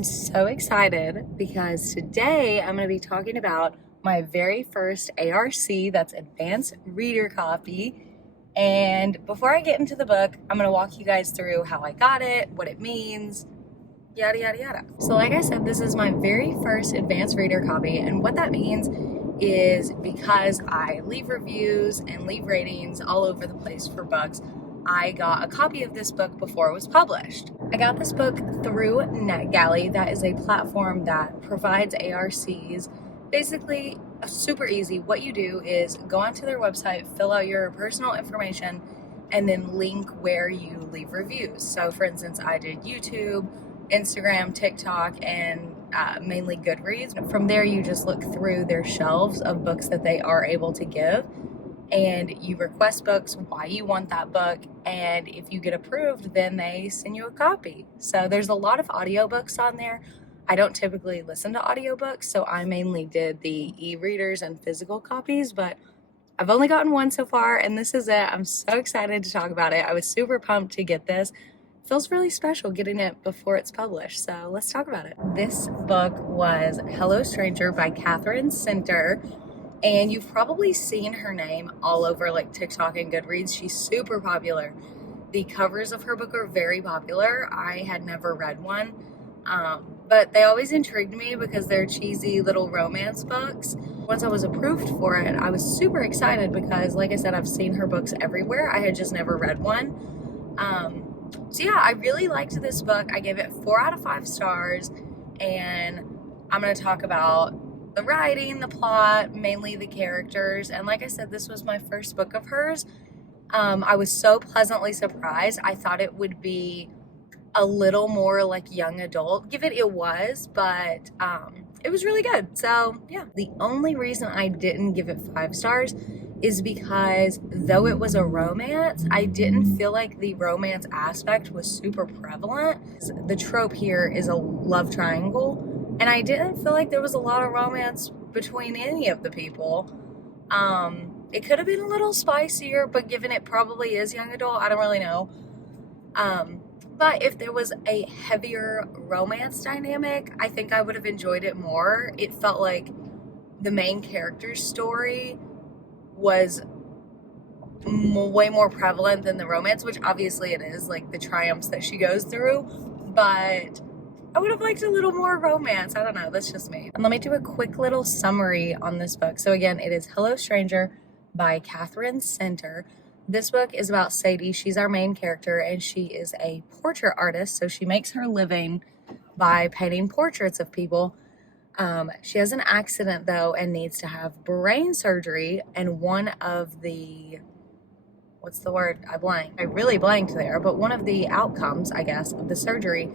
I'm so excited because today I'm going to be talking about my very first ARC, that's Advanced Reader Copy. And before I get into the book, I'm going to walk you guys through how I got it, what it means, yada yada yada. So like I said, this is my very first Advanced Reader Copy, and what that means is because I leave reviews and leave ratings all over the place for books, I got a copy of this book before it was published. I got this book through Net Galley. That is a platform that provides ARCs. Basically, super easy. What you do is go onto their website, fill out your personal information, and then link where you leave reviews. So for instance, I did YouTube, Instagram, TikTok, and mainly GoodReads. From there, you just look through their shelves of books that they are able to give, and you request books, why you want that book, and if you get approved, then they send you a copy. So there's a lot of audiobooks on there. I don't typically listen to audiobooks, so I mainly did the e-readers and physical copies, but I've only gotten one so far, and this is it. I'm so excited to talk about it. I was super pumped to get this. It feels really special getting it before it's published, so let's talk about it. This book was Hello Stranger by Katherine Center. And you've probably seen her name all over like TikTok and GoodReads. She's super popular. The covers of her book are very popular. I had never read one, but they always intrigued me because they're cheesy little romance books. Once I was approved for it, I was super excited because, like I said, I've seen her books everywhere. I had just never read one. So yeah, I really liked this book. I gave it 4 out of 5 stars, and I'm going to talk about the writing, the plot, mainly the characters. And like I said, this was my first book of hers. I was so pleasantly surprised. I thought it would be a little more like young adult. It was, but it was really good. So yeah, the only reason I didn't give it 5 stars is because though it was a romance, I didn't feel like the romance aspect was super prevalent. The trope here is a love triangle, and I didn't feel like there was a lot of romance between any of the people. It could have been a little spicier, but given it probably is young adult, I don't really know. But if there was a heavier romance dynamic, I think I would have enjoyed it more. It felt like the main character's story was way more prevalent than the romance, which obviously it is, like the triumphs that she goes through, but I would have liked a little more romance. I don't know, that's just me. And let me do a quick little summary on this book. So again, it is Hello Stranger by Katherine Center. This book is about Sadie. She's our main character, and she is a portrait artist. So she makes her living by painting portraits of people. She has an accident though and needs to have brain surgery, and one of the, what's the word? I really blanked there, but one of the outcomes, I guess, of the surgery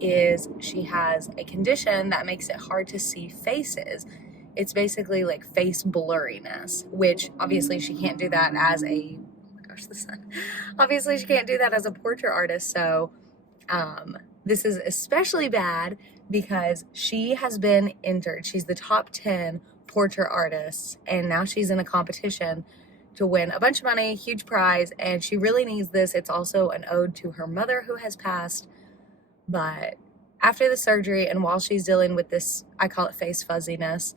is she has a condition that makes it hard to see faces. It's basically like face blurriness, which obviously she can't do that as a, oh my gosh, the sun. Obviously she can't do that as a portrait artist. So this is especially bad because she has been entered. She's the top 10 portrait artists, and now she's in a competition to win a bunch of money, huge prize, and she really needs this. It's also an ode to her mother who has passed. But after the surgery, and while she's dealing with this, I call it face fuzziness,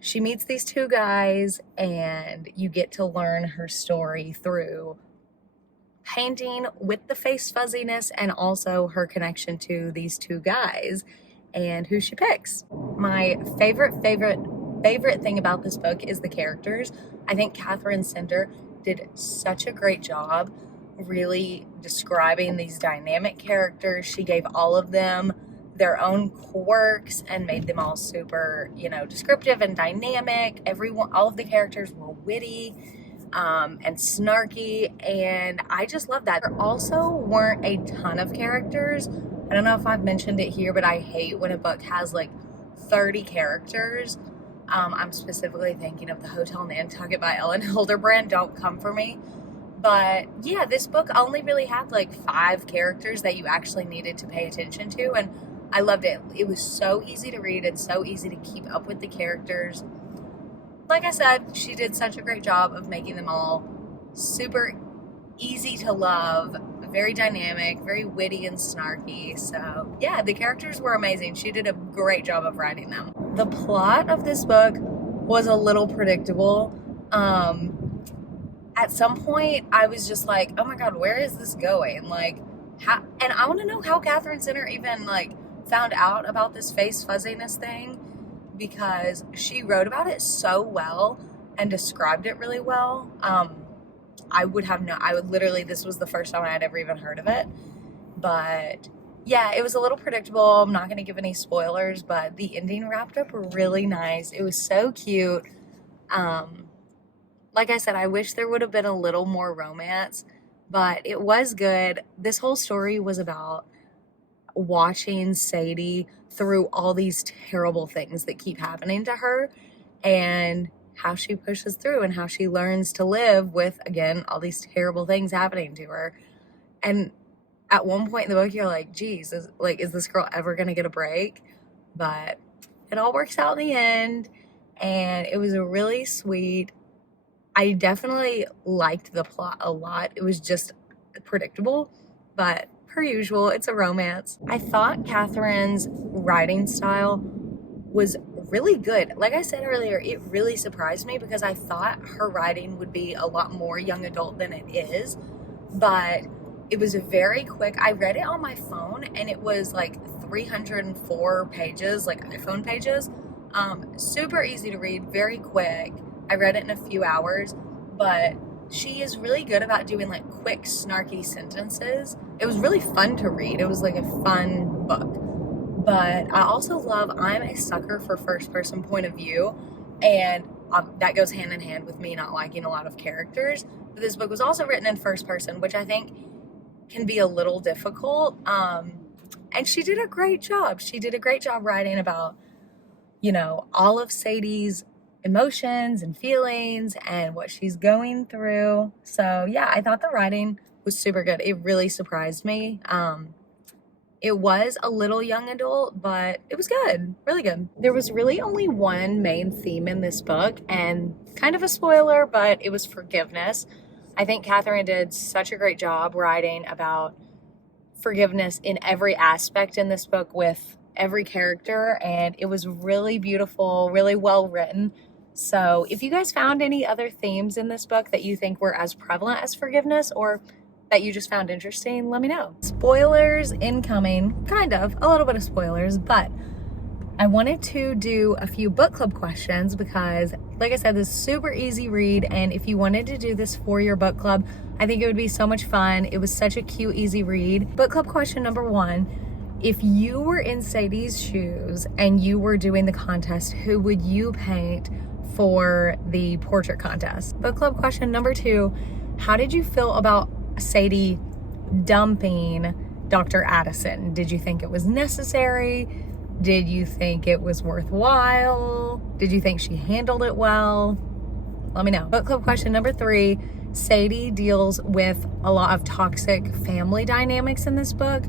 she meets these 2 guys, and you get to learn her story through painting with the face fuzziness and also her connection to these 2 guys and who she picks. My favorite thing about this book is the characters. I think Katherine Center did such a great job really describing these dynamic characters. She gave all of them their own quirks and made them all super, descriptive and dynamic. All of the characters were witty and snarky, and I just love that. There also weren't a ton of characters. I don't know if I've mentioned it here, but I hate when a book has like 30 characters. I'm specifically thinking of The Hotel Nantucket by Ellen Hilderbrand. Don't come for me. But yeah, this book only really had like 5 characters that you actually needed to pay attention to, and I loved it. It was so easy to read and so easy to keep up with the characters. Like I said, she did such a great job of making them all super easy to love, very dynamic, very witty and snarky. So yeah, the characters were amazing. She did a great job of writing them. The plot of this book was a little predictable. At some point I was just like, oh my God, where is this going? Like, how, and I want to know how Katherine Center even like found out about this face fuzziness thing, because she wrote about it so well and described it really well. I would literally, this was the first time I had ever even heard of it. But yeah, it was a little predictable. I'm not going to give any spoilers, but the ending wrapped up really nice. It was so cute. Like I said, I wish there would have been a little more romance, but it was good. This whole story was about watching Sadie through all these terrible things that keep happening to her, and how she pushes through and how she learns to live with, again, all these terrible things happening to her. And at one point in the book, you're like, geez, is this girl ever going to get a break? But it all works out in the end, and it was a really sweet. I definitely liked the plot a lot. It was just predictable, but per usual, it's a romance. I thought Katherine's writing style was really good. Like I said earlier, it really surprised me because I thought her writing would be a lot more young adult than it is, but it was very quick. I read it on my phone and it was like 304 pages, like iPhone pages. Super easy to read, very quick. I read it in a few hours, but she is really good about doing like quick, snarky sentences. It was really fun to read. It was like a fun book. But I also I'm a sucker for first person point of view, and that goes hand in hand with me not liking a lot of characters. But this book was also written in first person, which I think can be a little difficult. And she did a great job. She did a great job writing about, all of Sadie's emotions and feelings and what she's going through. So yeah, I thought the writing was super good. It really surprised me. It was a little young adult, but it was good, really good. There was really only one main theme in this book, and kind of a spoiler, but it was forgiveness. I think Katherine did such a great job writing about forgiveness in every aspect in this book with every character, and it was really beautiful, really well written. So if you guys found any other themes in this book that you think were as prevalent as forgiveness, or that you just found interesting, let me know. Spoilers incoming, kind of, a little bit of spoilers, but I wanted to do a few book club questions because, like I said, this is a super easy read, and if you wanted to do this for your book club, I think it would be so much fun. It was such a cute, easy read. Book club question number 1, if you were in Sadie's shoes and you were doing the contest, who would you paint for the portrait contest? Book club question number 2, how did you feel about Sadie dumping Dr. Addison? Did you think it was necessary? Did you think it was worthwhile? Did you think she handled it well? Let me know. Book club question number 3, Sadie deals with a lot of toxic family dynamics in this book.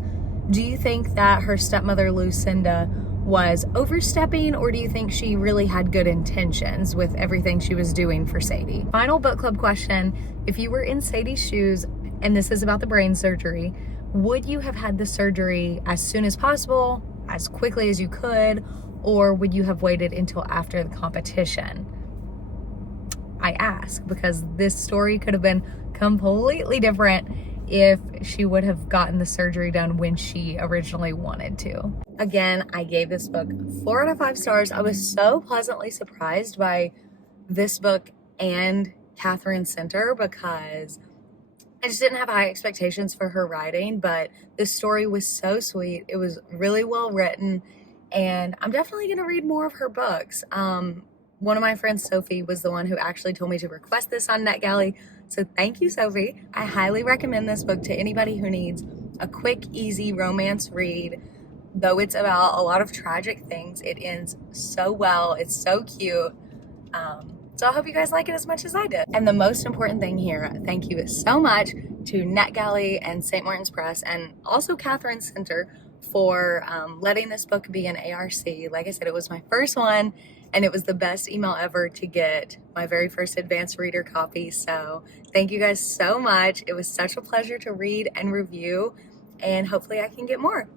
Do you think that her stepmother Lucinda was overstepping, or do you think she really had good intentions with everything she was doing for Sadie? Final book club question, if you were in Sadie's shoes, and this is about the brain surgery, would you have had the surgery as soon as possible, as quickly as you could, or would you have waited until after the competition? I ask because this story could have been completely different if she would have gotten the surgery done when she originally wanted to. Again, I gave this book 4 out of 5 stars. I was so pleasantly surprised by this book and Katherine Center because I just didn't have high expectations for her writing, but this story was so sweet. It was really well written, and I'm definitely going to read more of her books. One of my friends, Sophie, was the one who actually told me to request this on Net Galley, so thank you, Sophie. I highly recommend this book to anybody who needs a quick, easy romance read. Though it's about a lot of tragic things, it ends so well. It's so cute. So I hope you guys like it as much as I did. And the most important thing here, thank you so much to NetGalley and St. Martin's Press, and also Katherine Center, for letting this book be an ARC. Like I said, it was my first one, and it was the best email ever to get my very first advanced reader copy. So thank you guys so much. It was such a pleasure to read and review, and hopefully I can get more.